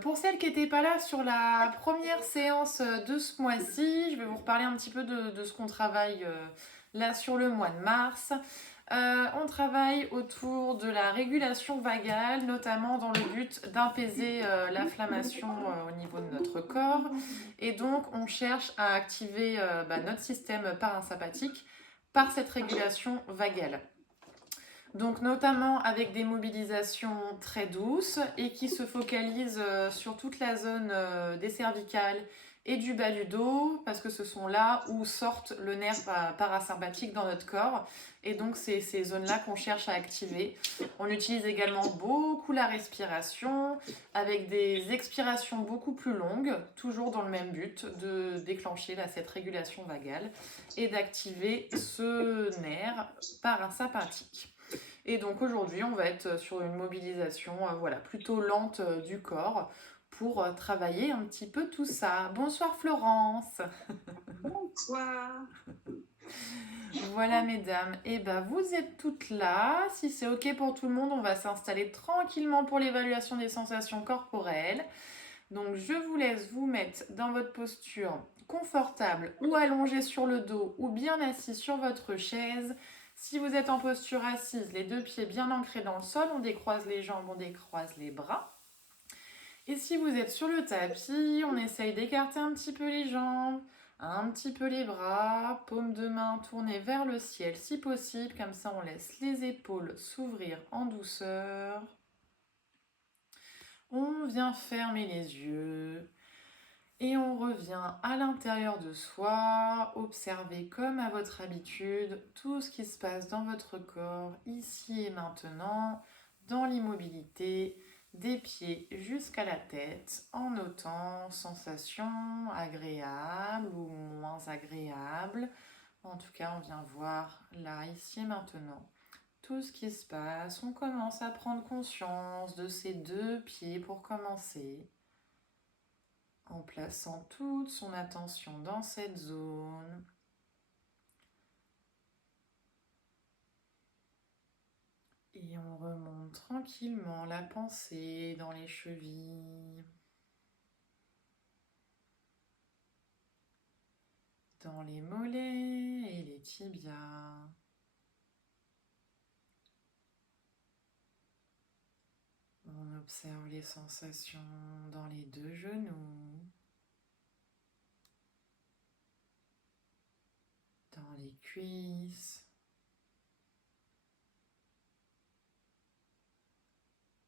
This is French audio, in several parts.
Pour celles qui n'étaient pas là sur la première séance de ce mois-ci, je vais vous reparler un petit peu de ce qu'on travaille là sur le mois de mars. On travaille autour de la régulation vagale, notamment dans le but d'apaiser l'inflammation au niveau de notre corps. Et donc, on cherche à activer notre système parasympathique par cette régulation vagale. Donc notamment avec des mobilisations très douces et qui se focalisent sur toute la zone des cervicales et du bas du dos, parce que ce sont là où sortent le nerf parasympathique dans notre corps. Et donc c'est ces zones-là qu'on cherche à activer. On utilise également beaucoup la respiration, avec des expirations beaucoup plus longues, toujours dans le même but de déclencher cette régulation vagale et d'activer ce nerf parasympathique. Et donc aujourd'hui, on va être sur une mobilisation voilà, plutôt lente du corps pour travailler un petit peu tout ça. Bonsoir Florence. Bonsoir. Voilà mesdames, et ben vous êtes toutes là. Si c'est ok pour tout le monde, on va s'installer tranquillement pour l'évaluation des sensations corporelles. Donc je vous laisse vous mettre dans votre posture confortable ou allongé sur le dos ou bien assis sur votre chaise. Si vous êtes en posture assise, les deux pieds bien ancrés dans le sol, on décroise les jambes, on décroise les bras. Et si vous êtes sur le tapis, on essaye d'écarter un petit peu les jambes, un petit peu les bras, paume de main tournée vers le ciel si possible, comme ça on laisse les épaules s'ouvrir en douceur. On vient fermer les yeux. Et on revient à l'intérieur de soi, observez comme à votre habitude tout ce qui se passe dans votre corps, ici et maintenant, dans l'immobilité, des pieds jusqu'à la tête, en notant sensations agréables ou moins agréables. En tout cas, on vient voir là, ici et maintenant, tout ce qui se passe. On commence à prendre conscience de ces deux pieds pour commencer, en plaçant toute son attention dans cette zone. Et on remonte tranquillement la pensée dans les chevilles, dans les mollets et les tibias. On observe les sensations dans les deux genoux, dans les cuisses,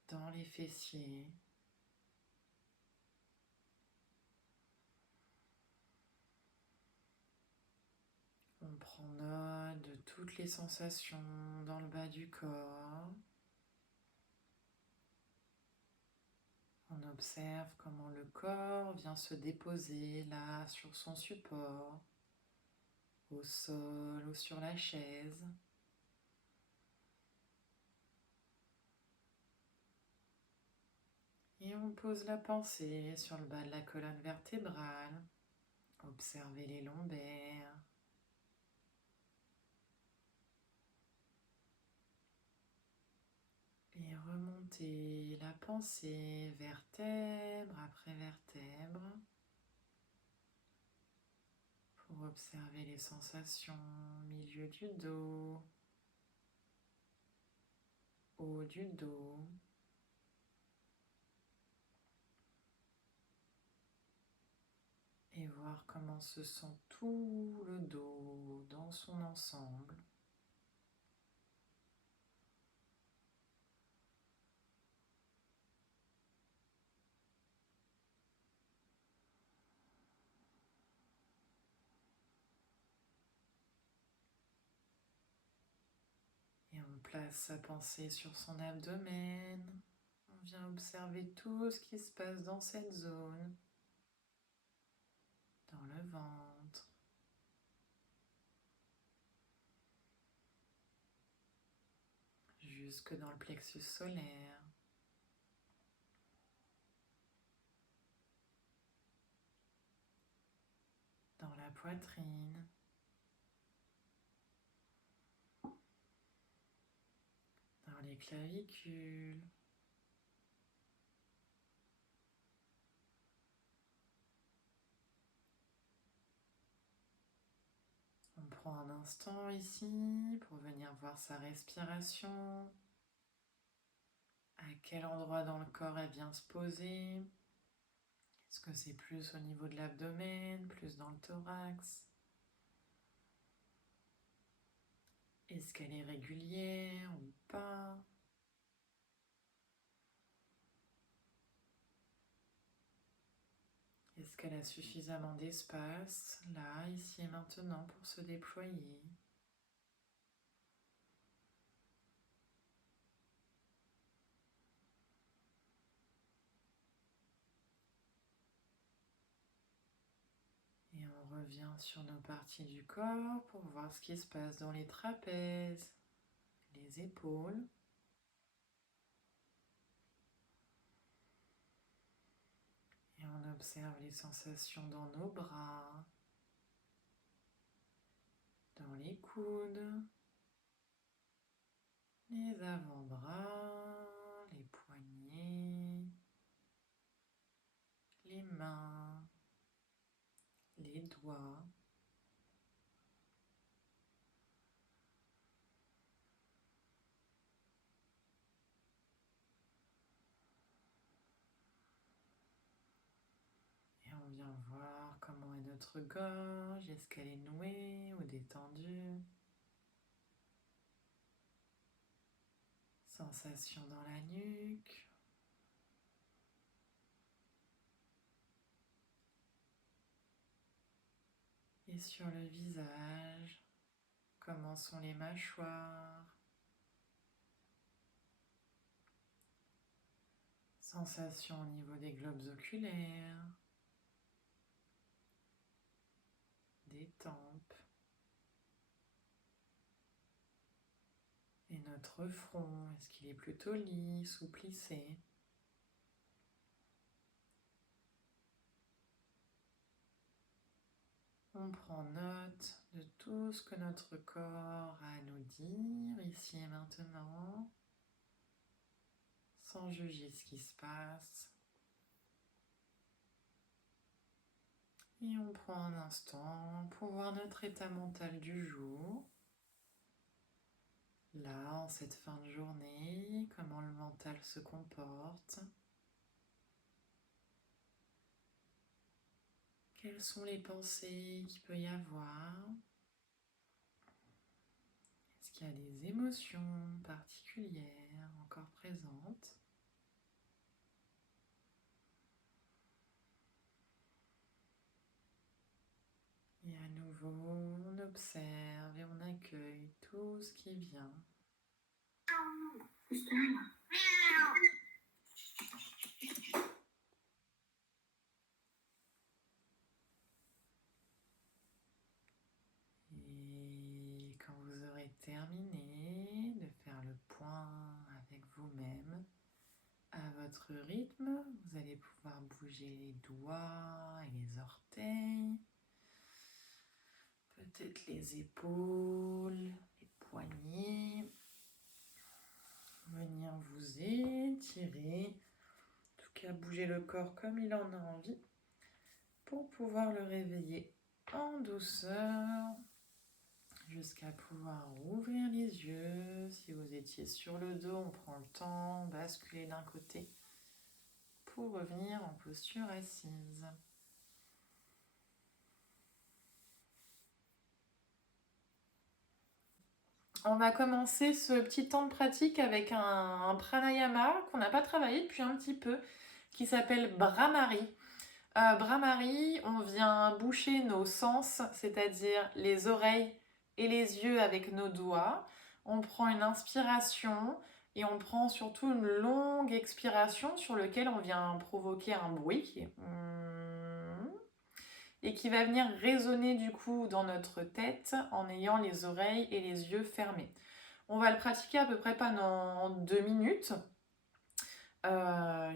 dans les fessiers. On prend note de toutes les sensations dans le bas du corps. On observe comment le corps vient se déposer là sur son support, au sol ou sur la chaise. Et on pose la pensée sur le bas de la colonne vertébrale. Observez les lombaires. Et remontez la pensée vertèbre après vertèbre pour observer les sensations au milieu du dos, haut du dos. Et voir comment se sent tout le dos dans son ensemble. Et on place sa pensée sur son abdomen. On vient observer tout ce qui se passe dans cette zone, dans le ventre, jusque dans le plexus solaire, dans la poitrine, dans les clavicules, instant ici pour venir voir sa respiration. À quel endroit dans le corps elle vient se poser? Est-ce que c'est plus au niveau de l'abdomen, plus dans le thorax? Est-ce qu'elle est régulière ou pas? Est-ce qu'elle a suffisamment d'espace, là, ici et maintenant, pour se déployer? Et on revient sur nos parties du corps pour voir ce qui se passe dans les trapèzes, les épaules. Et on observe les sensations dans nos bras, dans les coudes, les avant-bras, les poignets, les mains, les doigts. Et on vient voir comment est notre gorge, est-ce qu'elle est nouée ou détendue? Sensation dans la nuque. Et sur le visage, comment sont les mâchoires? Sensation au niveau des globes oculaires, des tempes. Et notre front, est-ce qu'il est plutôt lisse ou plissé? On prend note de tout ce que notre corps a à nous dire ici et maintenant, sans juger ce qui se passe. Et on prend un instant pour voir notre état mental du jour. Là, en cette fin de journée, comment le mental se comporte. Quelles sont les pensées qu'il peut y avoir? Est-ce qu'il y a des émotions particulières encore présentes? Et à nouveau, on observe et on accueille tout ce qui vient. Et quand vous aurez terminé de faire le point avec vous-même, à votre rythme, vous allez pouvoir bouger les doigts et les orteils, peut-être les épaules, les poignets, venir vous étirer, en tout cas bouger le corps comme il en a envie pour pouvoir le réveiller en douceur jusqu'à pouvoir ouvrir les yeux. Si vous étiez sur le dos, on prend le temps, basculer d'un côté pour revenir en posture assise. On va commencer ce petit temps de pratique avec un pranayama qu'on n'a pas travaillé depuis un petit peu, qui s'appelle Bhramari. Bhramari, on vient boucher nos sens, c'est-à-dire les oreilles et les yeux avec nos doigts. On prend une inspiration et on prend surtout une longue expiration sur laquelle on vient provoquer un bruit qui est et qui va venir résonner du coup dans notre tête en ayant les oreilles et les yeux fermés. On va le pratiquer à peu près pendant 2 minutes.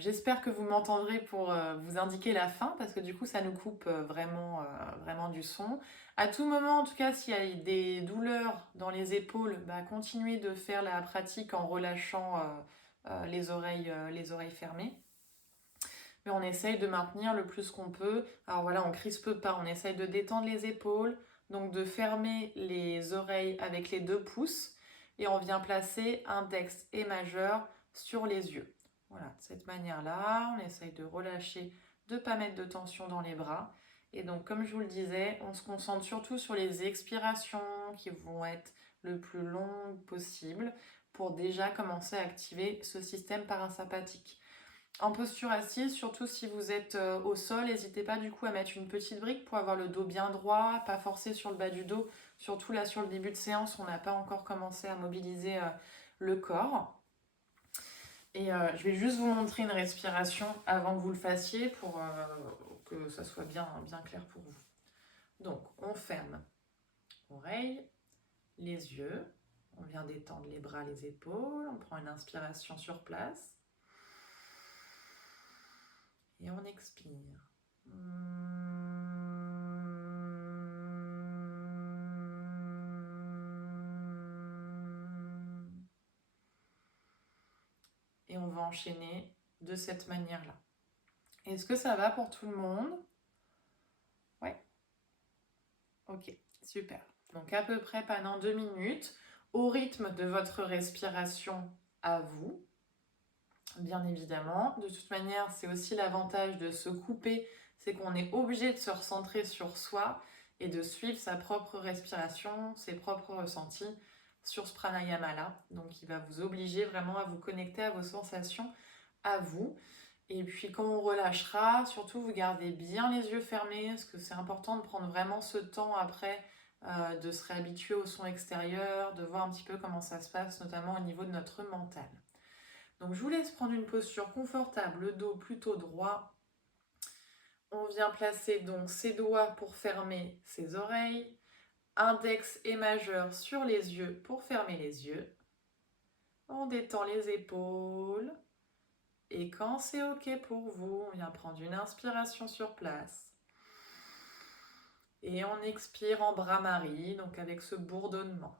J'espère que vous m'entendrez pour vous indiquer la fin parce que du coup ça nous coupe vraiment du son. À tout moment, en tout cas, s'il y a des douleurs dans les épaules, continuez de faire la pratique en relâchant les oreilles fermées. Mais on essaye de maintenir le plus qu'on peut. Alors voilà, on crispe pas, on essaye de détendre les épaules, donc de fermer les oreilles avec les 2 pouces et on vient placer index et majeur sur les yeux. Voilà, de cette manière-là, on essaye de relâcher, de ne pas mettre de tension dans les bras. Et donc, comme je vous le disais, on se concentre surtout sur les expirations qui vont être le plus longues possible pour déjà commencer à activer ce système parasympathique. En posture assise, surtout si vous êtes au sol, n'hésitez pas du coup à mettre une petite brique pour avoir le dos bien droit, pas forcer sur le bas du dos. Surtout là sur le début de séance, on n'a pas encore commencé à mobiliser le corps. Et je vais juste vous montrer une respiration avant que vous le fassiez pour que ça soit bien, bien clair pour vous. Donc on ferme oreilles, les yeux, on vient d'étendre les bras, les épaules, on prend une inspiration sur place. Et on expire. Et on va enchaîner de cette manière-là. Est-ce que ça va pour tout le monde? Ouais. Ok, super. Donc à peu près pendant 2 minutes, au rythme de votre respiration à vous, bien évidemment. De toute manière, c'est aussi l'avantage de se couper, c'est qu'on est obligé de se recentrer sur soi et de suivre sa propre respiration, ses propres ressentis sur ce pranayama-là. Donc il va vous obliger vraiment à vous connecter à vos sensations, à vous. Et puis quand on relâchera, surtout vous gardez bien les yeux fermés, parce que c'est important de prendre vraiment ce temps après de se réhabituer au son extérieur, de voir un petit peu comment ça se passe, notamment au niveau de notre mental. Donc je vous laisse prendre une posture confortable, le dos plutôt droit. On vient placer donc ses doigts pour fermer ses oreilles, index et majeur sur les yeux pour fermer les yeux. On détend les épaules. Et quand c'est ok pour vous, on vient prendre une inspiration sur place. Et on expire en Brahmari, donc avec ce bourdonnement.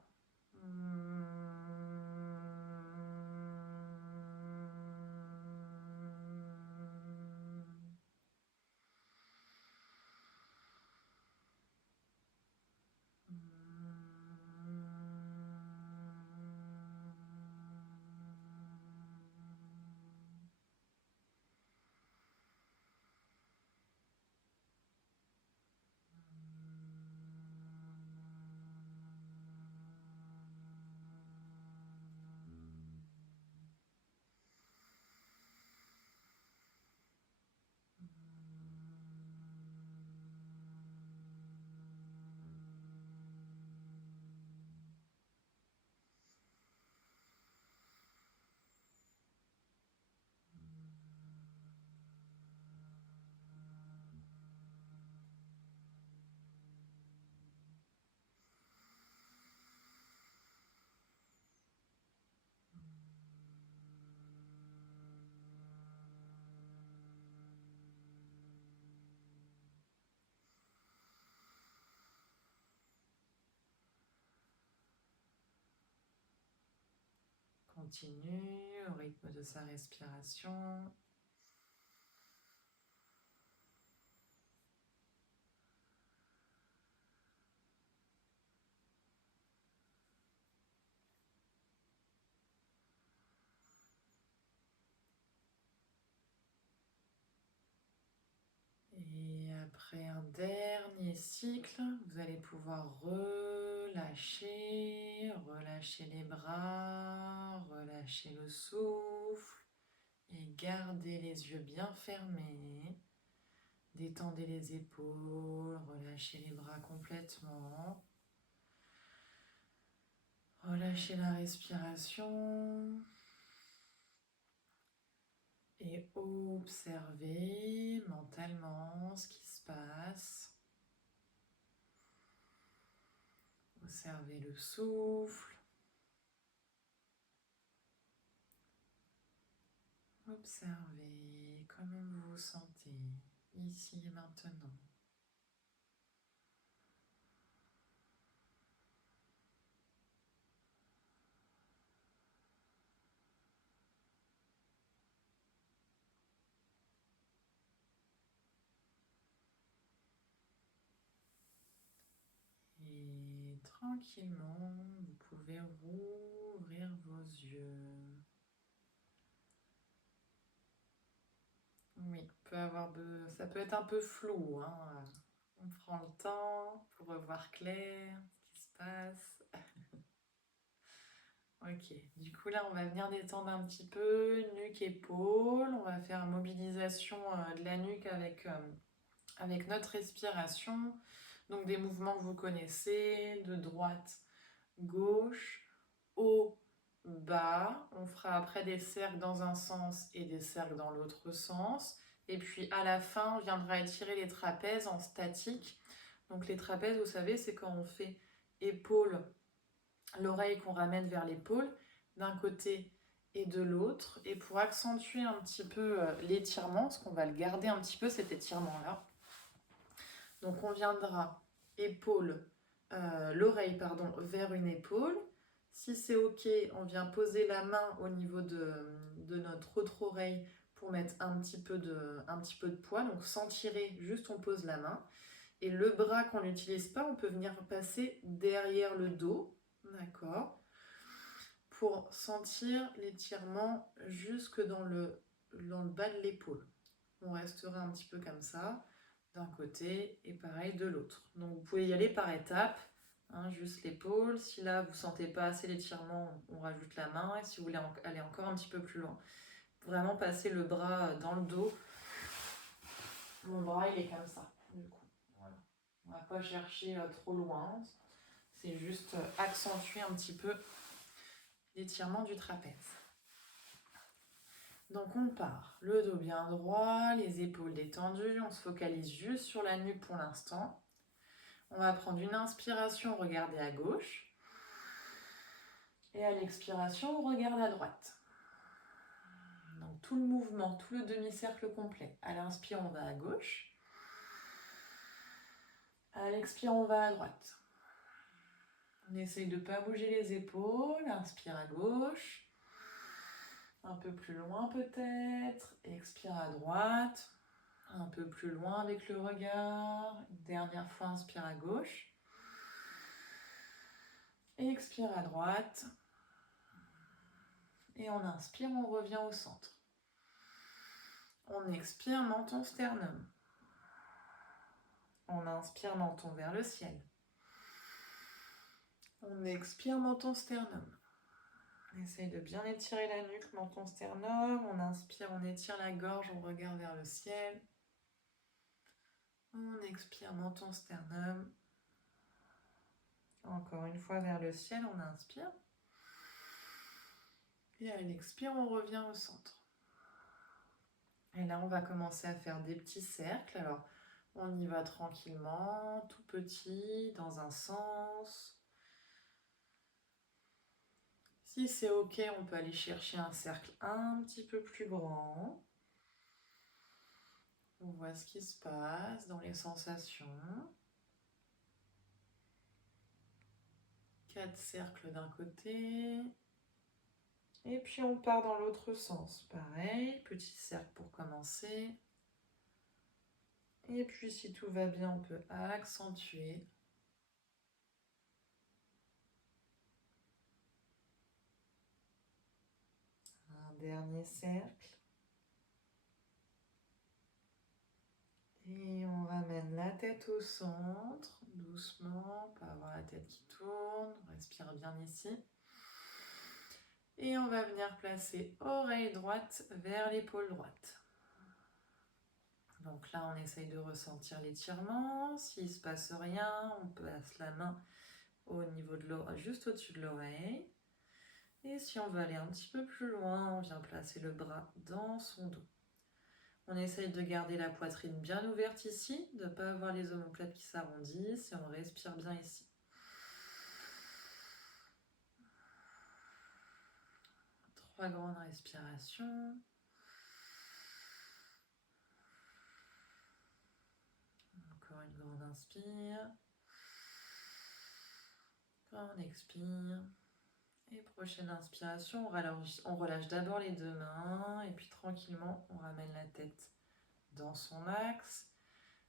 Continue au rythme de sa respiration. Et après un dernier cycle, vous allez pouvoir relâcher, relâcher les bras, relâcher le souffle et garder les yeux bien fermés. Détendez les épaules, relâchez les bras complètement. Relâchez la respiration. Et observez mentalement ce qui se passe. Observez le souffle. Observez comment vous vous sentez ici et maintenant. tranquillement, vous pouvez rouvrir vos yeux. Oui, ça peut être un peu flou, hein. On prend le temps pour revoir clair ce qui se passe. Ok, du coup là on va venir détendre un petit peu, nuque, épaule. On va faire une mobilisation de la nuque avec notre respiration. Donc des mouvements que vous connaissez, de droite, gauche, haut, bas. On fera après des cercles dans un sens et des cercles dans l'autre sens. Et puis à la fin, on viendra étirer les trapèzes en statique. Donc les trapèzes, vous savez, c'est quand on fait épaule, l'oreille qu'on ramène vers l'épaule, d'un côté et de l'autre. Et pour accentuer un petit peu l'étirement, parce qu'on va le garder un petit peu cet étirement-là. Donc on viendra l'oreille pardon, vers une épaule. Si c'est ok, on vient poser la main au niveau de notre autre oreille pour mettre un petit peu de poids. Donc sans tirer, juste on pose la main. Et le bras qu'on n'utilise pas, on peut venir passer derrière le dos, d'accord, pour sentir l'étirement jusque dans le bas de l'épaule. On restera un petit peu comme ça, d'un côté et pareil de l'autre. Donc vous pouvez y aller par étapes, hein, juste l'épaule. Si là vous ne sentez pas assez l'étirement, on rajoute la main. Et si vous voulez aller encore un petit peu plus loin, vraiment passer le bras dans le dos. Mon bras il est comme ça, du coup. Voilà. On va pas chercher trop loin, c'est juste accentuer un petit peu l'étirement du trapèze. Donc on part, le dos bien droit, les épaules détendues, on se focalise juste sur la nuque pour l'instant. On va prendre une inspiration, regarder à gauche. Et à l'expiration, on regarde à droite. Donc tout le mouvement, tout le demi-cercle complet. À l'inspire, on va à gauche. À l'expire, on va à droite. On essaye de ne pas bouger les épaules. Inspire à gauche. Un peu plus loin peut-être. Expire à droite. Un peu plus loin avec le regard. Dernière fois, inspire à gauche. Expire à droite. Et on inspire, on revient au centre. On expire, menton sternum. On inspire, menton vers le ciel. On expire, menton sternum. On essaye de bien étirer la nuque, menton sternum. On inspire, on étire la gorge, on regarde vers le ciel. On expire, menton sternum. Encore une fois vers le ciel, on inspire. Et à l'expire, on revient au centre. Et là, on va commencer à faire des petits cercles. Alors, on y va tranquillement, tout petit, dans un sens. Si c'est ok, on peut aller chercher un cercle un petit peu plus grand. On voit ce qui se passe dans les sensations. 4 cercles d'un côté. Et puis on part dans l'autre sens. Pareil, petit cercle pour commencer. Et puis si tout va bien, on peut accentuer. Un dernier cercle. Et on ramène la tête au centre, doucement, pas avoir la tête qui tourne. On respire bien ici. Et on va venir placer oreille droite vers l'épaule droite. Donc là, on essaye de ressentir l'étirement. S'il ne se passe rien, on place la main au niveau de l'oreille, juste au-dessus de l'oreille. Et si on veut aller un petit peu plus loin, on vient placer le bras dans son dos. On essaye de garder la poitrine bien ouverte ici, de ne pas avoir les omoplates qui s'arrondissent et on respire bien ici. Trois grandes respirations. Encore une grande inspire. Grande expire. Et prochaine inspiration, on relâche d'abord les deux mains et puis tranquillement on ramène la tête dans son axe.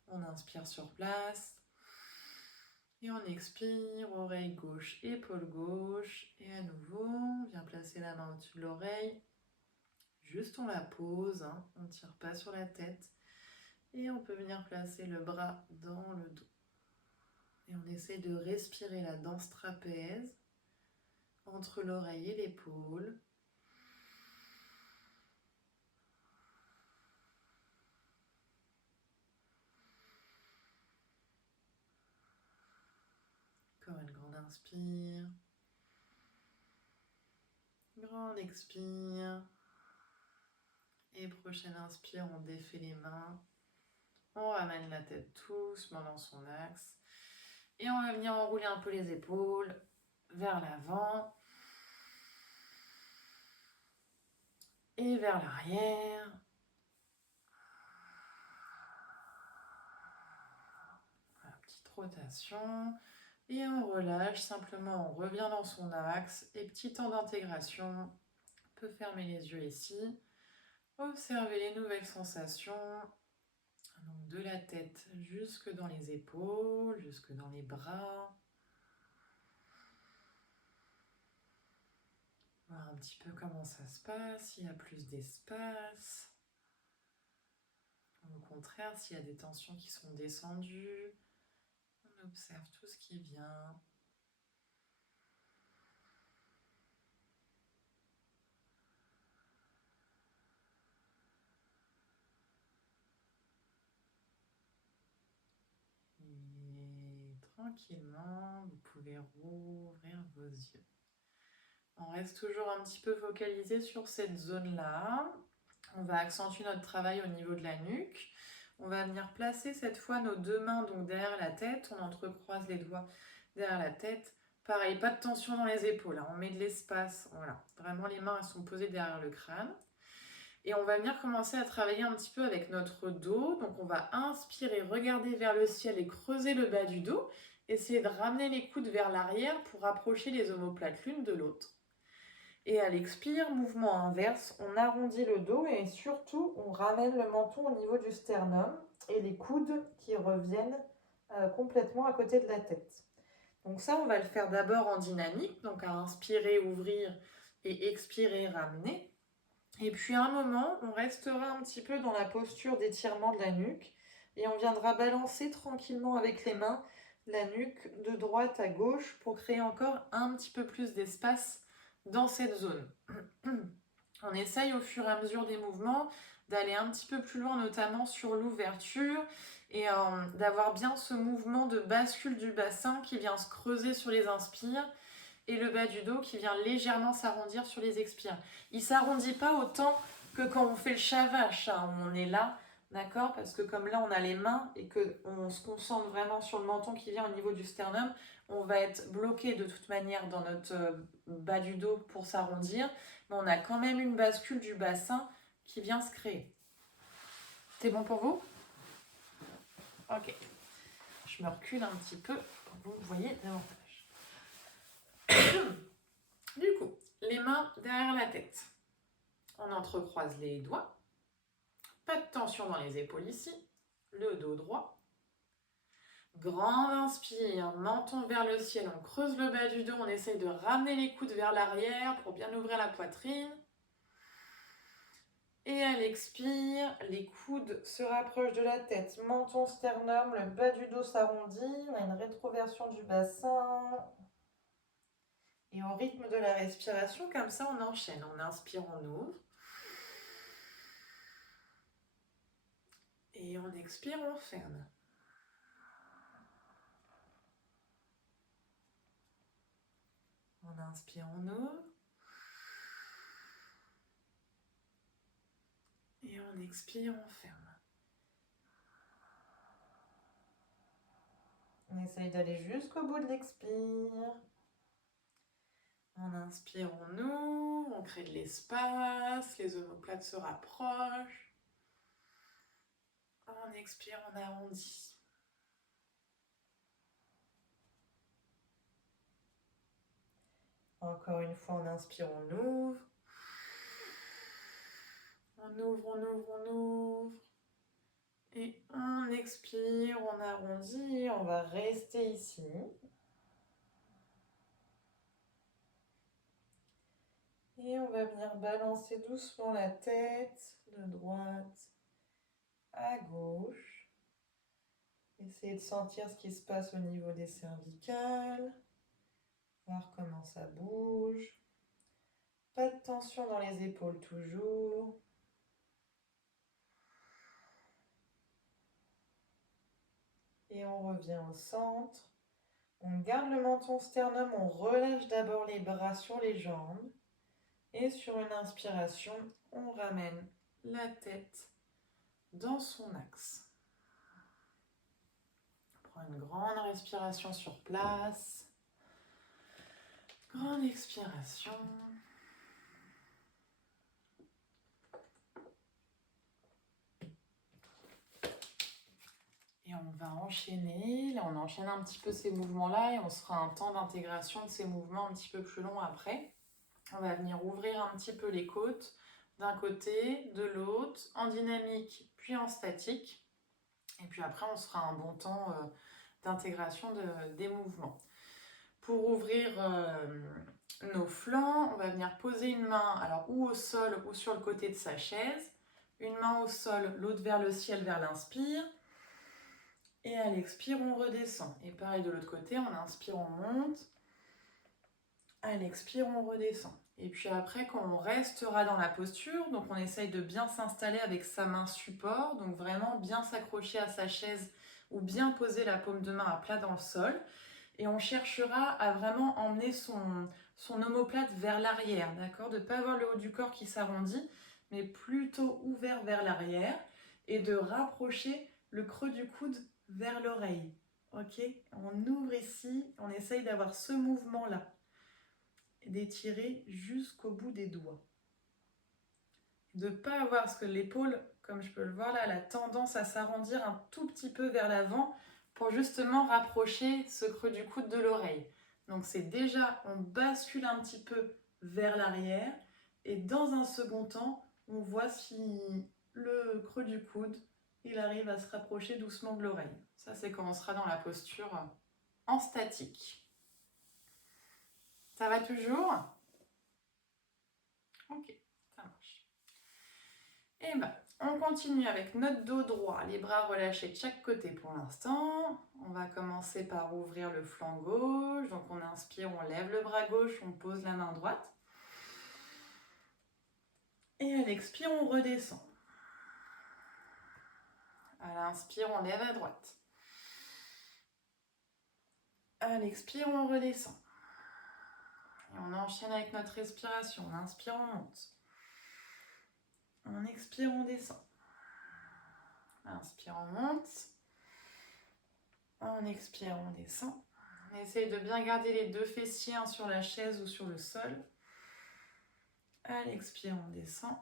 On inspire sur place. Et on expire, oreille gauche, épaule gauche. Et à nouveau, on vient placer la main au-dessus de l'oreille. Juste on la pose, hein, on ne tire pas sur la tête. Et on peut venir placer le bras dans le dos. Et on essaie de respirer la danse trapèze entre l'oreille et l'épaule. Encore une grande inspire. Grande expire. Et prochaine inspire, on défait les mains. On ramène la tête doucement dans son axe. Et on va venir enrouler un peu les épaules vers l'avant. Et vers l'arrière. Voilà, petite rotation. Et on relâche, simplement on revient dans son axe. Et petit temps d'intégration. On peut fermer les yeux ici. Observez les nouvelles sensations. Donc de la tête jusque dans les épaules, jusque dans les bras. Voir un petit peu comment ça se passe, s'il y a plus d'espace. Au contraire, s'il y a des tensions qui sont descendues, on observe tout ce qui vient. Et tranquillement, vous pouvez rouvrir vos yeux. On reste toujours un petit peu focalisé sur cette zone-là. On va accentuer notre travail au niveau de la nuque. On va venir placer cette fois nos deux mains donc derrière la tête. On entrecroise les doigts derrière la tête. Pareil, pas de tension dans les épaules. Hein. On met de l'espace. Voilà. Vraiment, les mains elles sont posées derrière le crâne. Et on va venir commencer à travailler un petit peu avec notre dos. Donc on va inspirer, regarder vers le ciel et creuser le bas du dos. Essayer de ramener les coudes vers l'arrière pour rapprocher les omoplates l'une de l'autre. Et à l'expire, mouvement inverse, on arrondit le dos et surtout on ramène le menton au niveau du sternum et les coudes qui reviennent complètement à côté de la tête. Donc ça, on va le faire d'abord en dynamique, donc à inspirer, ouvrir et expirer, ramener. Et puis à un moment, on restera un petit peu dans la posture d'étirement de la nuque et on viendra balancer tranquillement avec les mains la nuque de droite à gauche pour créer encore un petit peu plus d'espace dans cette zone. On essaye au fur et à mesure des mouvements d'aller un petit peu plus loin, notamment sur l'ouverture, et d'avoir bien ce mouvement de bascule du bassin qui vient se creuser sur les inspires, et le bas du dos qui vient légèrement s'arrondir sur les expires. Il ne s'arrondit pas autant que quand on fait le shavash, hein, où on est là, d'accord? Parce que comme là on a les mains et qu'on se concentre vraiment sur le menton qui vient au niveau du sternum, on va être bloqué de toute manière dans notre bas du dos pour s'arrondir, mais on a quand même une bascule du bassin qui vient se créer. C'est bon pour vous? Ok. Je me recule un petit peu pour que vous voyez davantage. Du coup, les mains derrière la tête. On entrecroise les doigts. Pas de tension dans les épaules ici. Le dos droit. Grande inspire, menton vers le ciel, on creuse le bas du dos, on essaye de ramener les coudes vers l'arrière pour bien ouvrir la poitrine. Et à l'expire, les coudes se rapprochent de la tête, menton, sternum, le bas du dos s'arrondit, on a une rétroversion du bassin. Et au rythme de la respiration, comme ça, on enchaîne. On inspire, on ouvre. Et on expire, on ferme. On inspire, on ouvre. Et on expire, on ferme. On essaye d'aller jusqu'au bout de l'expire. On inspire, on ouvre, on crée de l'espace, les omoplates se rapprochent. On expire, on arrondit. Encore une fois, on inspire, on ouvre. On ouvre, on ouvre, on ouvre. Et on expire, on arrondit, on va rester ici. Et on va venir balancer doucement la tête de droite à gauche. Essayez de sentir ce qui se passe au niveau des cervicales. Voir comment ça bouge. Pas de tension dans les épaules toujours. Et on revient au centre. On garde le menton sternum, on relâche d'abord les bras sur les jambes. Et sur une inspiration, on ramène la tête dans son axe. On prend une grande respiration sur place. Grande expiration. Et on va enchaîner. Là, on enchaîne un petit peu ces mouvements-là et on se fera un temps d'intégration de ces mouvements un petit peu plus long après. On va venir ouvrir un petit peu les côtes d'un côté, de l'autre, en dynamique puis en statique. Et puis après, on se fera un bon temps d'intégration des mouvements. Pour ouvrir nos flancs, on va venir poser une main alors ou au sol ou sur le côté de sa chaise. Une main au sol, l'autre vers le ciel, vers l'inspire. Et à l'expire, on redescend. Et pareil de l'autre côté, on inspire, on monte. À l'expire, on redescend. Et puis après, quand on restera dans la posture, donc on essaye de bien s'installer avec sa main support, donc vraiment bien s'accrocher à sa chaise ou bien poser la paume de main à plat dans le sol. Et on cherchera à vraiment emmener son omoplate vers l'arrière, d'accord? De ne pas avoir le haut du corps qui s'arrondit, mais plutôt ouvert vers l'arrière et de rapprocher le creux du coude vers l'oreille. Ok? On ouvre ici, on essaye d'avoir ce mouvement-là et d'étirer jusqu'au bout des doigts. De ne pas avoir, parce que l'épaule, comme je peux le voir là, elle a tendance à s'arrondir un tout petit peu vers l'avant pour justement rapprocher ce creux du coude de l'oreille. Donc c'est déjà, on bascule un petit peu vers l'arrière et dans un second temps, on voit si le creux du coude, il arrive à se rapprocher doucement de l'oreille. Ça, c'est quand on sera dans la posture en statique. Ça va toujours? Ok, ça marche. Et ben, on continue avec notre dos droit, les bras relâchés de chaque côté pour l'instant. On va commencer par ouvrir le flanc gauche. Donc on inspire, on lève le bras gauche, on pose la main droite. Et à l'expire, on redescend. À l'inspire, on lève à droite. À l'expire, on redescend. Et on enchaîne avec notre respiration. On inspire, on monte. On expire, on descend. Inspire, on monte. On expire, on descend. On essaye de bien garder les deux fessiers sur la chaise ou sur le sol. À l'expire, on descend.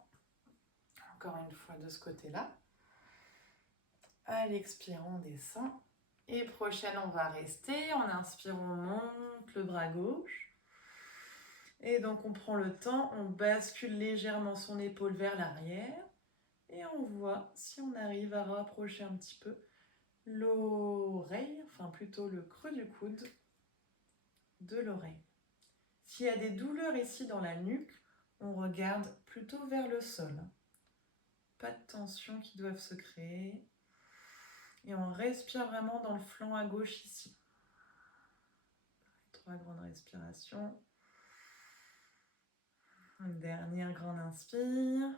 Encore une fois de ce côté-là. À l'expire, on descend. Et prochaine, on va rester. On inspire, on monte le bras gauche. Et donc, on prend le temps, on bascule légèrement son épaule vers l'arrière. Et on voit si on arrive à rapprocher un petit peu l'oreille, enfin plutôt le creux du coude de l'oreille. S'il y a des douleurs ici dans la nuque, on regarde plutôt vers le sol. Pas de tension qui doivent se créer. Et on respire vraiment dans le flanc à gauche ici. 3 grandes respirations. Une dernière grande inspire.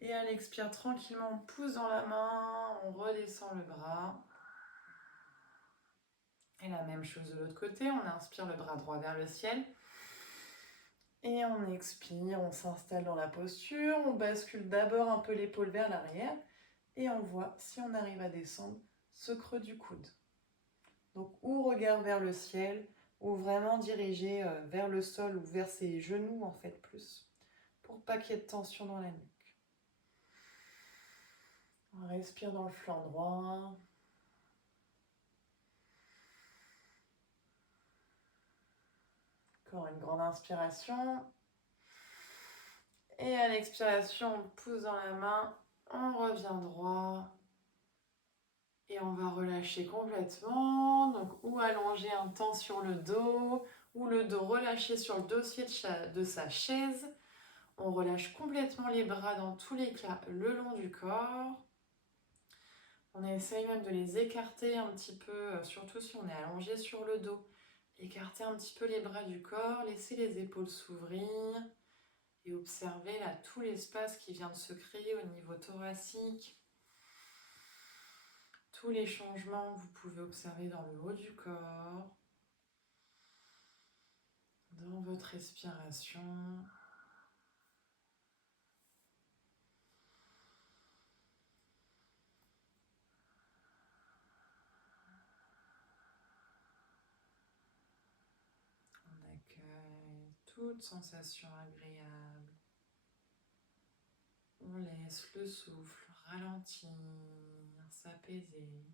Et à l'expire, tranquillement, on pousse dans la main, on redescend le bras. Et la même chose de l'autre côté, on inspire le bras droit vers le ciel. Et on expire, on s'installe dans la posture, on bascule d'abord un peu l'épaule vers l'arrière et on voit si on arrive à descendre ce creux du coude. Donc ou regard vers le ciel, ou vraiment dirigé vers le sol ou vers ses genoux en fait plus, pour pas qu'il y ait de tension dans la nuque. On respire dans le flanc droit. Encore une grande inspiration. Et à l'expiration, on pousse dans la main, on revient droit on va relâcher complètement. Donc, ou allonger un temps sur le dos, ou le dos relâché sur le dossier de sa chaise. On relâche complètement les bras dans tous les cas le long du corps. On essaye même de les écarter un petit peu, surtout si on est allongé sur le dos. Écarter un petit peu les bras du corps, laisser les épaules s'ouvrir et observer là tout l'espace qui vient de se créer au niveau thoracique. Tous les changements que vous pouvez observer dans le haut du corps, dans votre respiration. On accueille toute sensation agréable. On laisse le souffle ralentir, s'apaiser.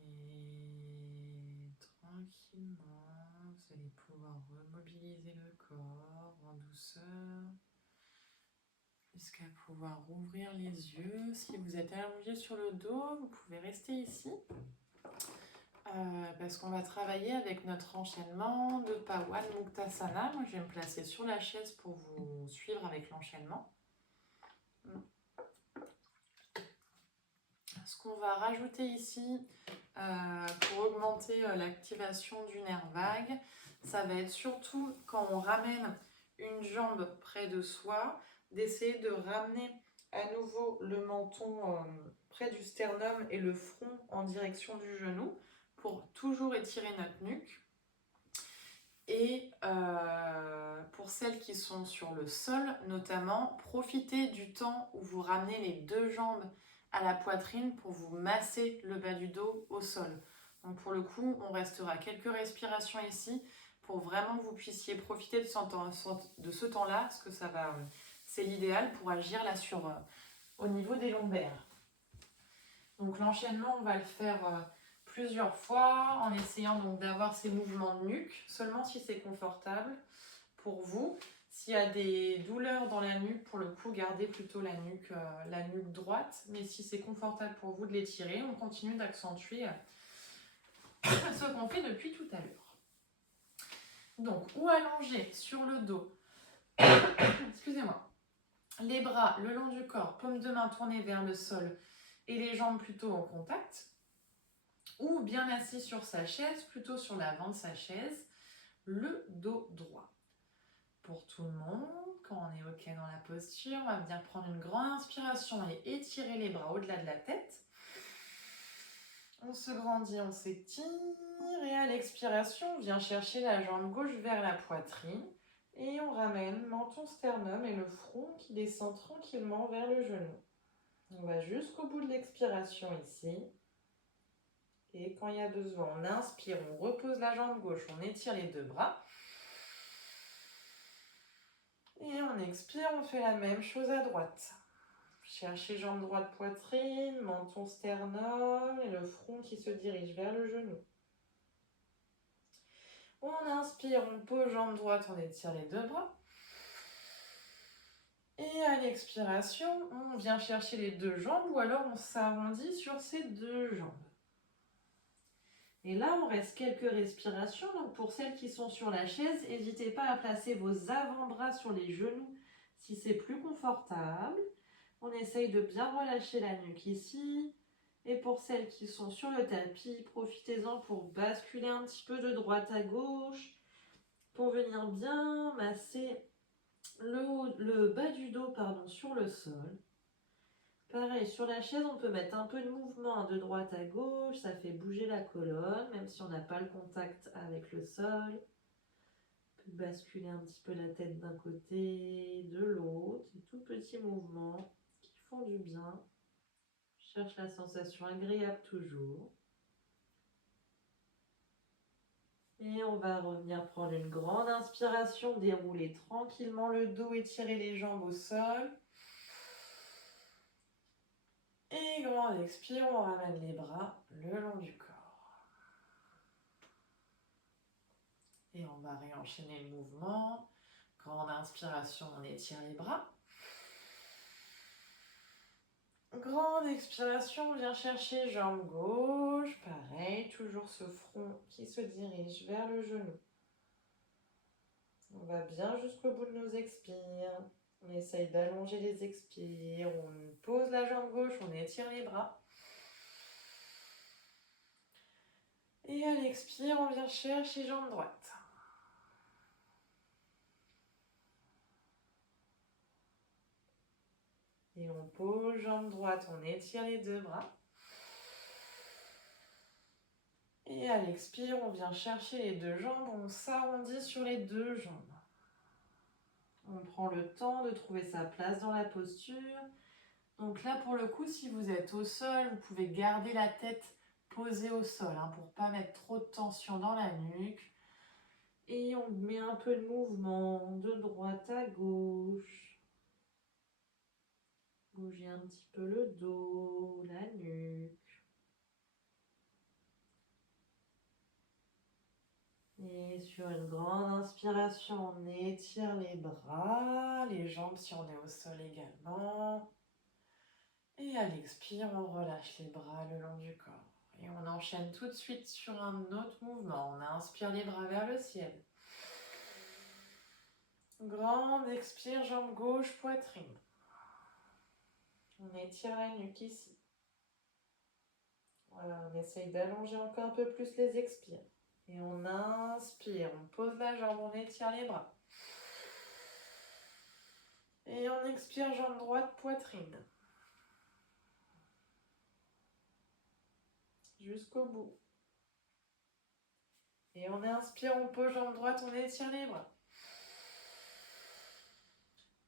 Et tranquillement, vous allez pouvoir remobiliser le corps en douceur jusqu'à pouvoir ouvrir les yeux. Si vous êtes allongé sur le dos, vous pouvez rester ici parce qu'on va travailler avec notre enchaînement de Pawan Muktasana. Moi, je vais me placer sur la chaise pour vous suivre avec l'enchaînement. Ce qu'on va rajouter ici pour augmenter l'activation du nerf vague, ça va être surtout quand on ramène une jambe près de soi, d'essayer de ramener à nouveau le menton près du sternum et le front en direction du genou pour toujours étirer notre nuque. Et pour celles qui sont sur le sol, notamment, profitez du temps où vous ramenez les deux jambes à la poitrine pour vous masser le bas du dos au sol. Donc pour le coup, on restera quelques respirations ici pour vraiment que vous puissiez profiter de ce temps-là, parce que c'est l'idéal pour agir là au niveau des lombaires. Donc l'enchaînement, on va le faire plusieurs fois en essayant donc d'avoir ces mouvements de nuque, seulement si c'est confortable pour vous. S'il y a des douleurs dans la nuque, pour le coup, gardez plutôt la nuque droite. Mais si c'est confortable pour vous de l'étirer, on continue d'accentuer ce qu'on fait depuis tout à l'heure. Donc, ou allongé sur le dos, excusez-moi, les bras le long du corps, paume de main tournée vers le sol et les jambes plutôt en contact. Ou bien assis sur sa chaise, plutôt sur l'avant de sa chaise, le dos droit. Pour tout le monde, quand on est OK dans la posture, on va venir prendre une grande inspiration et étirer les bras au-delà de la tête. On se grandit, on s'étire et à l'expiration, on vient chercher la jambe gauche vers la poitrine et on ramène menton, sternum et le front qui descend tranquillement vers le genou. On va jusqu'au bout de l'expiration ici. Et quand il y a besoin, on inspire, on repose la jambe gauche, on étire les deux bras. Et on expire, on fait la même chose à droite. Cherchez jambe droite poitrine, menton sternum et le front qui se dirige vers le genou. On inspire, on pose jambe droite, on étire les deux bras. Et à l'expiration, on vient chercher les deux jambes ou alors on s'arrondit sur ces deux jambes. Et là, on reste quelques respirations. Donc pour celles qui sont sur la chaise, n'hésitez pas à placer vos avant-bras sur les genoux si c'est plus confortable. On essaye de bien relâcher la nuque ici. Et pour celles qui sont sur le tapis, profitez-en pour basculer un petit peu de droite à gauche, pour venir bien masser le haut le bas du dos sur le sol. Pareil, sur la chaise, on peut mettre un peu de mouvement de droite à gauche, ça fait bouger la colonne, même si on n'a pas le contact avec le sol. On peut basculer un petit peu la tête d'un côté, de l'autre, des tout petits mouvements qui font du bien. Cherche la sensation agréable toujours. Et on va revenir prendre une grande inspiration, dérouler tranquillement le dos, étirer les jambes au sol. Et grande expire, on ramène les bras le long du corps. Et on va réenchaîner le mouvement. Grande inspiration, on étire les bras. Grande expiration, on vient chercher jambe gauche. Pareil, toujours ce front qui se dirige vers le genou. On va bien jusqu'au bout de nos expires. On essaye d'allonger les expires. On pose la jambe gauche, on étire les bras. Et à l'expire, on vient chercher jambe droite. Et on pose jambe droite, on étire les deux bras. Et à l'expire, on vient chercher les deux jambes, on s'arrondit sur les deux jambes. On prend le temps de trouver sa place dans la posture. Donc là, pour le coup, si vous êtes au sol, vous pouvez garder la tête posée au sol pour ne pas mettre trop de tension dans la nuque. Et on met un peu de mouvement de droite à gauche. Bouger un petit peu le dos, la nuque. Et sur une grande inspiration, on étire les bras, les jambes si on est au sol également. Et à l'expire, on relâche les bras le long du corps. Et on enchaîne tout de suite sur un autre mouvement. On inspire les bras vers le ciel. Grande expire, jambe gauche, poitrine. On étire la nuque ici. Voilà, on essaye d'allonger encore un peu plus les expires. Et on inspire, on pose la jambe, on étire les bras. Et on expire, jambe droite, poitrine. Jusqu'au bout. Et on inspire, on pose jambe droite, on étire les bras.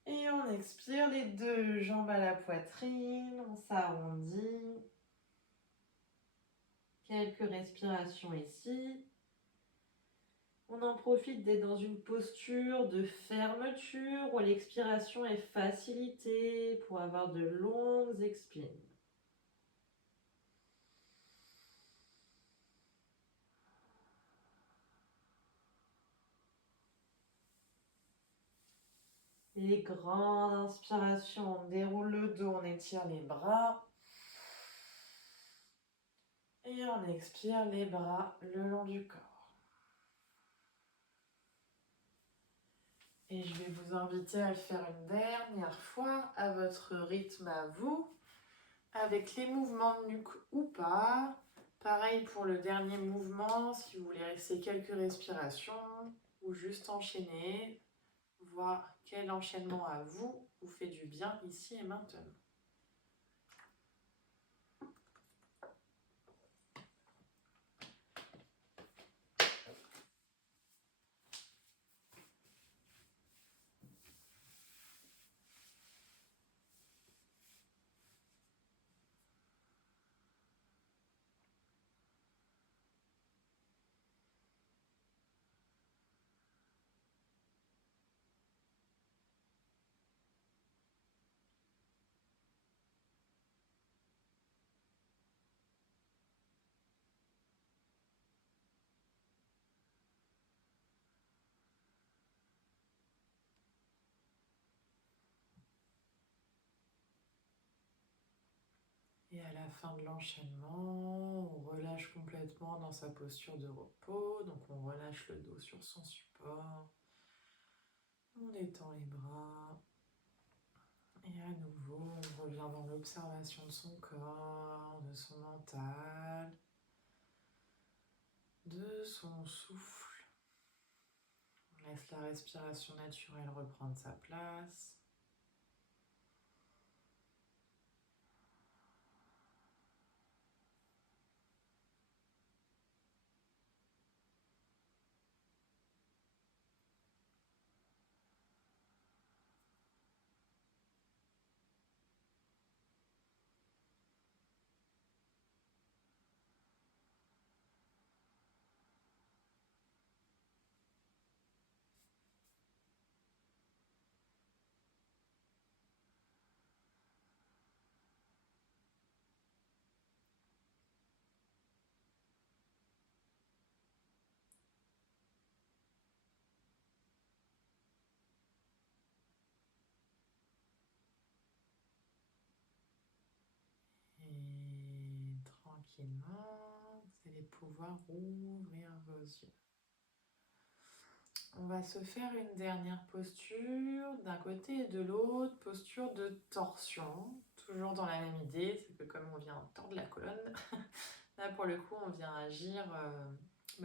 Et on expire, les deux jambes à la poitrine, on s'arrondit. Quelques respirations ici. On en profite d'être dans une posture de fermeture où l'expiration est facilitée pour avoir de longues expires. Et grande inspiration, on déroule le dos, on étire les bras. Et on expire les bras le long du corps. Et je vais vous inviter à le faire une dernière fois à votre rythme à vous, avec les mouvements de nuque ou pas. Pareil pour le dernier mouvement, si vous voulez rester quelques respirations ou juste enchaîner, voir quel enchaînement à vous fait du bien ici et maintenant. Et à la fin de l'enchaînement, on relâche complètement dans sa posture de repos. Donc on relâche le dos sur son support. On détend les bras. Et à nouveau, on revient dans l'observation de son corps, de son mental, de son souffle. On laisse la respiration naturelle reprendre sa place. tranquillement. Vous allez pouvoir ouvrir vos yeux. On va se faire une dernière posture d'un côté et de l'autre, posture de torsion. Toujours dans la même idée, c'est que comme on vient tordre la colonne, là pour le coup on vient agir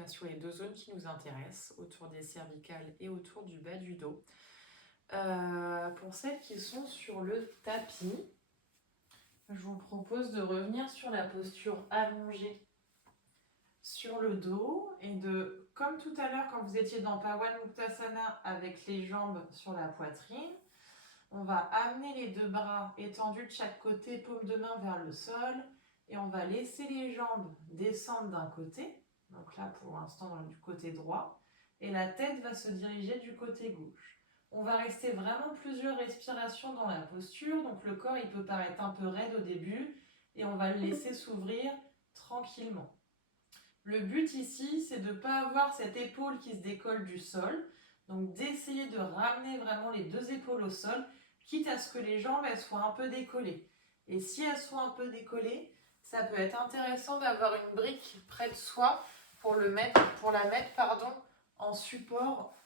sur les deux zones qui nous intéressent, autour des cervicales et autour du bas du dos. Pour celles qui sont sur le tapis, je vous propose de revenir sur la posture allongée sur le dos et de, comme tout à l'heure quand vous étiez dans Pawanmuktasana avec les jambes sur la poitrine, on va amener les deux bras étendus de chaque côté, paume de main vers le sol, et on va laisser les jambes descendre d'un côté, donc là pour l'instant du côté droit, et la tête va se diriger du côté gauche. On va rester vraiment plusieurs respirations dans la posture, donc le corps il peut paraître un peu raide au début, et on va le laisser s'ouvrir tranquillement. Le but ici, c'est de ne pas avoir cette épaule qui se décolle du sol, donc d'essayer de ramener vraiment les deux épaules au sol, quitte à ce que les jambes elles soient un peu décollées. Et si elles sont un peu décollées, ça peut être intéressant d'avoir une brique près de soi pour la mettre en support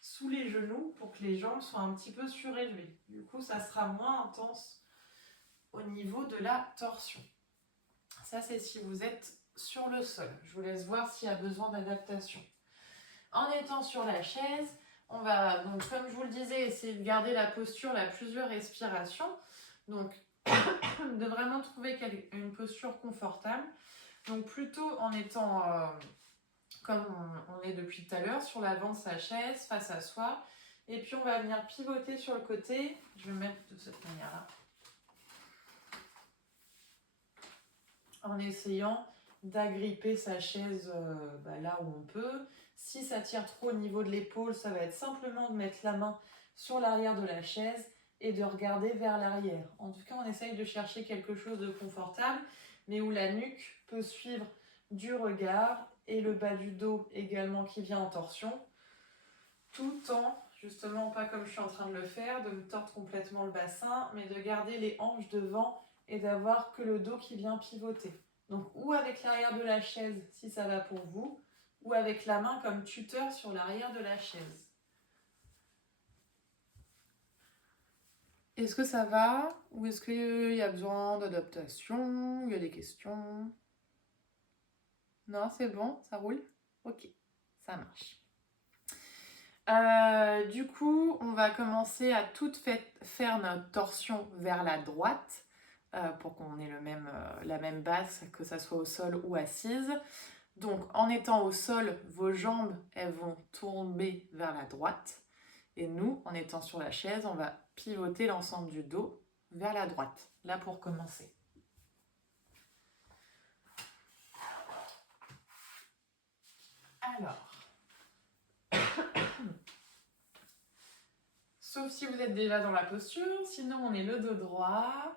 sous les genoux pour que les jambes soient un petit peu surélevées. Du coup, ça sera moins intense au niveau de la torsion. Ça, c'est si vous êtes sur le sol. Je vous laisse voir s'il y a besoin d'adaptation. En étant sur la chaise, on va, donc comme je vous le disais, essayer de garder la posture, plusieurs respirations. Donc, de vraiment trouver une posture confortable. Donc, plutôt en étant, comme on est depuis tout à l'heure, sur l'avant de sa chaise, face à soi. Et puis, on va venir pivoter sur le côté. Je vais me mettre de cette manière-là. En essayant d'agripper sa chaise là où on peut. Si ça tire trop au niveau de l'épaule, ça va être simplement de mettre la main sur l'arrière de la chaise et de regarder vers l'arrière. En tout cas, on essaye de chercher quelque chose de confortable, mais où la nuque peut suivre du regard et le bas du dos également qui vient en torsion, tout en, justement pas comme je suis en train de le faire, de me tordre complètement le bassin, mais de garder les hanches devant et d'avoir que le dos qui vient pivoter. Donc ou avec l'arrière de la chaise si ça va pour vous, ou avec la main comme tuteur sur l'arrière de la chaise. Est-ce que ça va? Ou est-ce qu'il y a besoin d'adaptation? Il y a des questions? Non, c'est bon? Ça roule? Ok, ça marche. Du coup, on va commencer à faire notre torsion vers la droite pour qu'on ait la même base, que ça soit au sol ou assise. Donc, en étant au sol, vos jambes, elles vont tomber vers la droite. Et nous, en étant sur la chaise, on va pivoter l'ensemble du dos vers la droite. Là, pour commencer. Alors, sauf si vous êtes déjà dans la posture, sinon on est le dos droit.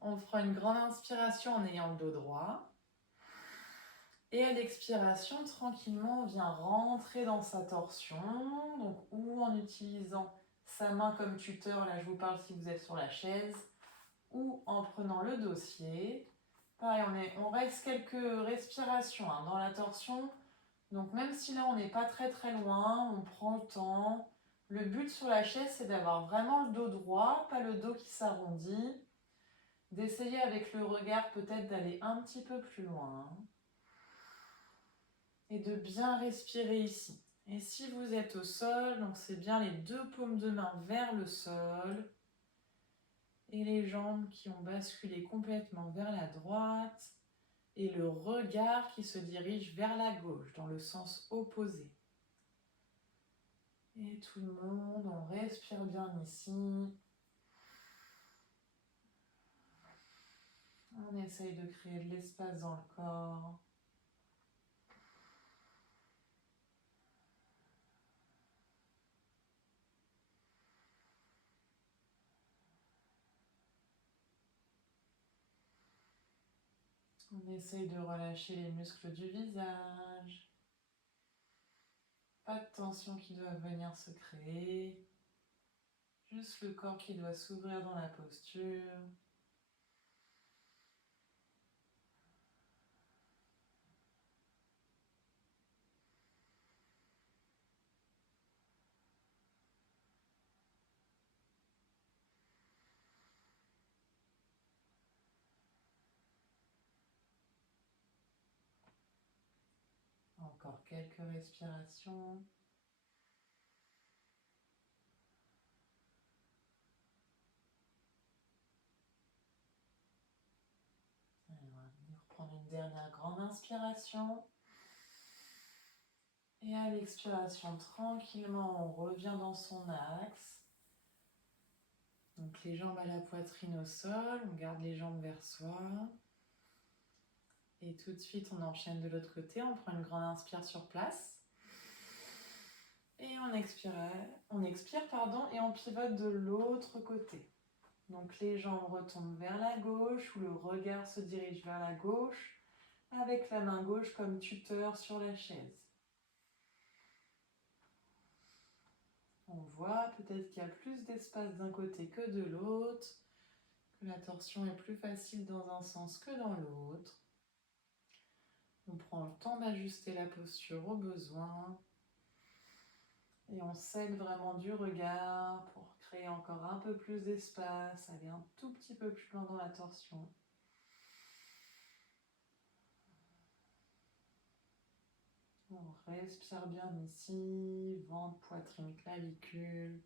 On fera une grande inspiration en ayant le dos droit. Et à l'expiration, tranquillement, on vient rentrer dans sa torsion. Donc, ou en utilisant sa main comme tuteur, là je vous parle si vous êtes sur la chaise, ou en prenant le dossier. Pareil, on reste quelques respirations dans la torsion. Donc même si là on n'est pas très très loin, on prend le temps. Le but sur la chaise, c'est d'avoir vraiment le dos droit, pas le dos qui s'arrondit. D'essayer avec le regard peut-être d'aller un petit peu plus loin. Et de bien respirer ici. Et si vous êtes au sol, donc c'est bien les deux paumes de main vers le sol. Et les jambes qui ont basculé complètement vers la droite. Et le regard qui se dirige vers la gauche, dans le sens opposé. Et tout le monde, on respire bien ici. On essaye de créer de l'espace dans le corps. On essaye de relâcher les muscles du visage. Pas de tension qui doit venir se créer. Juste le corps qui doit s'ouvrir dans la posture. Encore quelques respirations. Allez, on va venir prendre une dernière grande inspiration. Et à l'expiration, tranquillement, on revient dans son axe. Donc les jambes à la poitrine au sol, on garde les jambes vers soi. Et tout de suite, on enchaîne de l'autre côté, on prend une grande inspire sur place. Et on expire, et on pivote de l'autre côté. Donc les jambes retombent vers la gauche ou le regard se dirige vers la gauche avec la main gauche comme tuteur sur la chaise. On voit peut-être qu'il y a plus d'espace d'un côté que de l'autre, que la torsion est plus facile dans un sens que dans l'autre. On prend le temps d'ajuster la posture au besoin. Et on cède vraiment du regard pour créer encore un peu plus d'espace, aller un tout petit peu plus loin dans la torsion. On respire bien ici, ventre, poitrine, clavicule.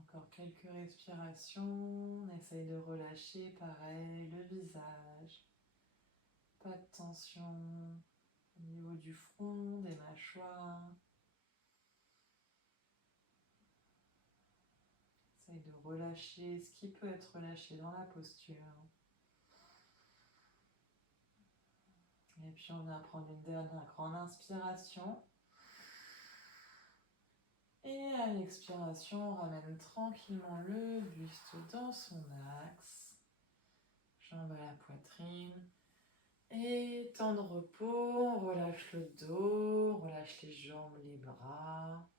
Encore quelques respirations. On essaye de relâcher, pareil, le visage. Pas de tension au niveau du front, des mâchoires. Essaye de relâcher ce qui peut être relâché dans la posture. Et puis on va prendre une dernière grande inspiration. Et à l'expiration, on ramène tranquillement le buste dans son axe. Jambes à la poitrine. Et temps de repos, on relâche le dos, on relâche les jambes, les bras.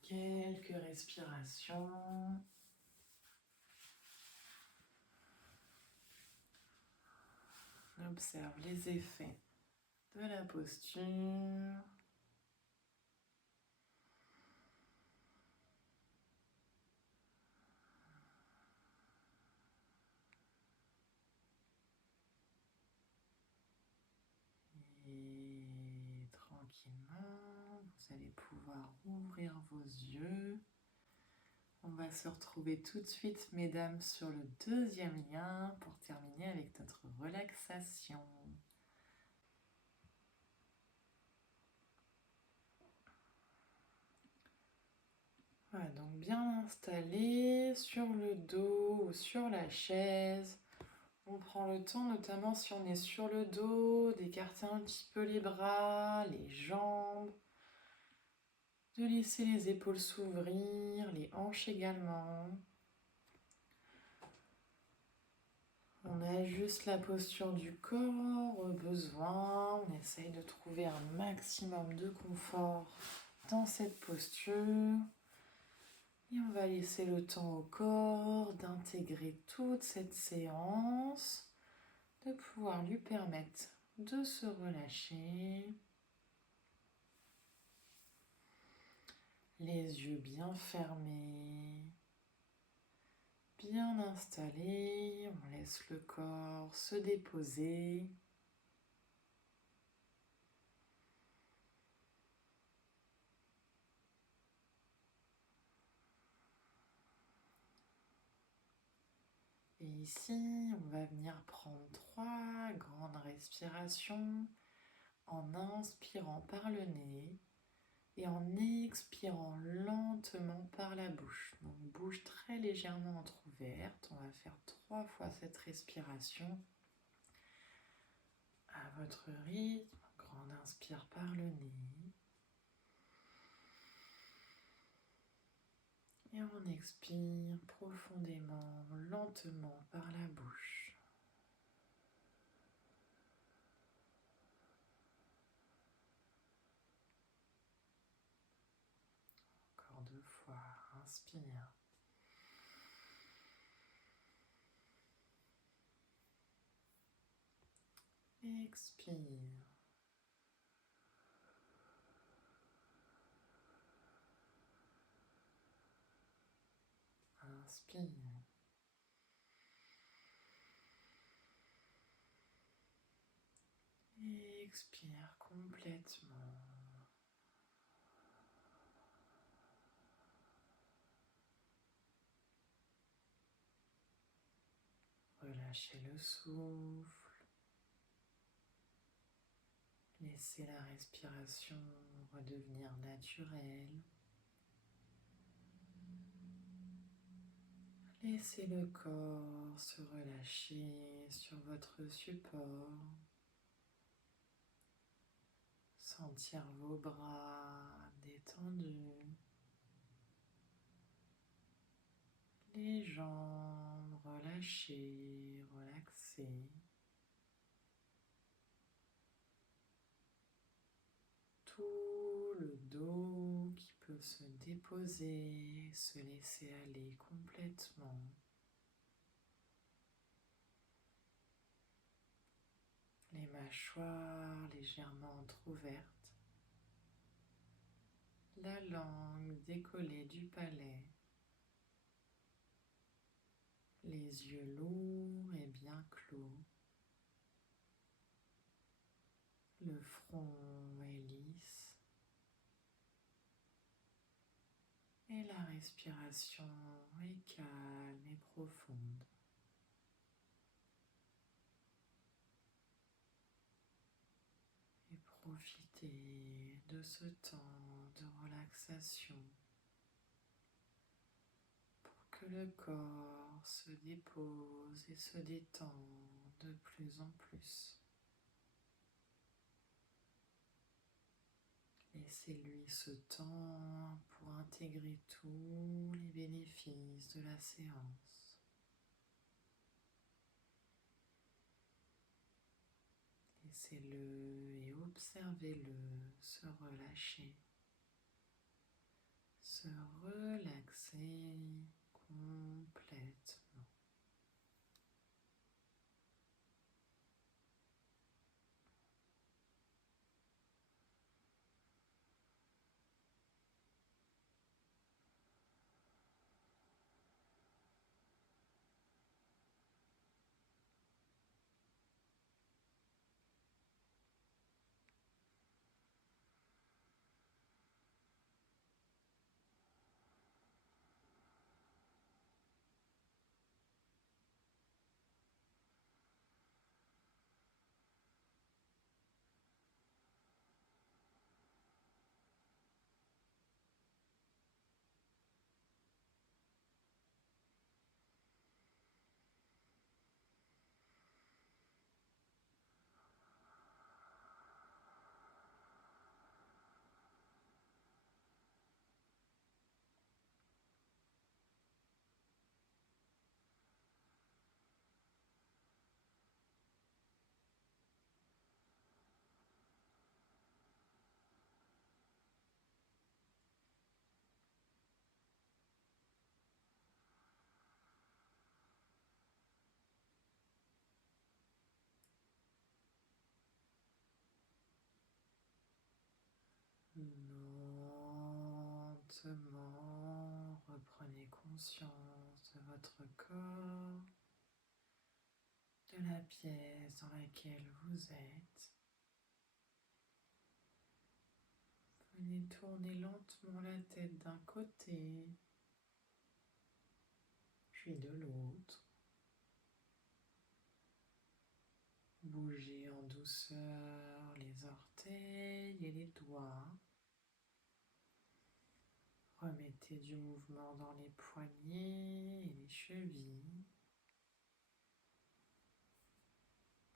Quelques respirations. On observe les effets de la posture. Et tranquillement, vous allez pouvoir ouvrir vos yeux. On va se retrouver tout de suite, mesdames, sur le deuxième lien pour terminer avec notre relaxation. Voilà, donc bien installé sur le dos ou sur la chaise. On prend le temps, notamment si on est sur le dos, d'écarter un petit peu les bras, les jambes, de laisser les épaules s'ouvrir, les hanches également. On ajuste la posture du corps au besoin. On essaye de trouver un maximum de confort dans cette posture. Et on va laisser le temps au corps d'intégrer toute cette séance, de pouvoir lui permettre de se relâcher. Les yeux bien fermés, bien installés. On laisse le corps se déposer. Et ici, on va venir prendre 3 grandes respirations en inspirant par le nez et en expirant lentement par la bouche. Donc bouche très légèrement entrouverte. On va faire 3 fois cette respiration à votre rythme. Grande inspire par le nez. Et on expire profondément, lentement par la bouche. Encore 2 fois, inspire. Expire. Inspire. Expire complètement. Relâchez le souffle. Laissez la respiration redevenir naturelle. Laissez le corps se relâcher sur votre support. Sentir vos bras détendus. Les jambes relâchées, relaxées. Tout le dos qui peut se déposer, se laisser aller complètement. Les mâchoires légèrement entrouvertes. La langue décollée du palais. Les yeux lourds et bien clos. Le front est lisse. Et la respiration est calme et profonde. Et profitez de ce temps de relaxation pour que le corps se dépose et se détend de plus en plus. Laissez-lui ce temps pour intégrer tous les bénéfices de la séance. Laissez-le et observez-le se relâcher, se relaxer complètement. Lentement, reprenez conscience de votre corps, de la pièce dans laquelle vous êtes. Venez tourner lentement la tête d'un côté, puis de l'autre. Bougez en douceur les orteils et les doigts. Remettez du mouvement dans les poignets et les chevilles.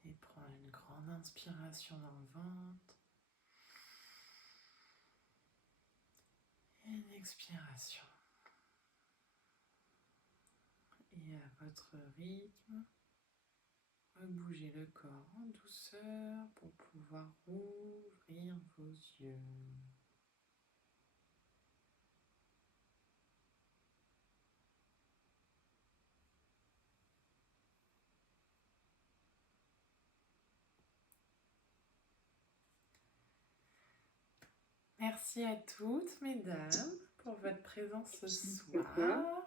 Et prenez une grande inspiration dans le ventre. Et une expiration. Et à votre rythme, rebougez le corps en douceur pour pouvoir ouvrir vos yeux. Merci à toutes, mesdames, pour votre présence ce Merci soir. beaucoup.